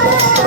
Oh,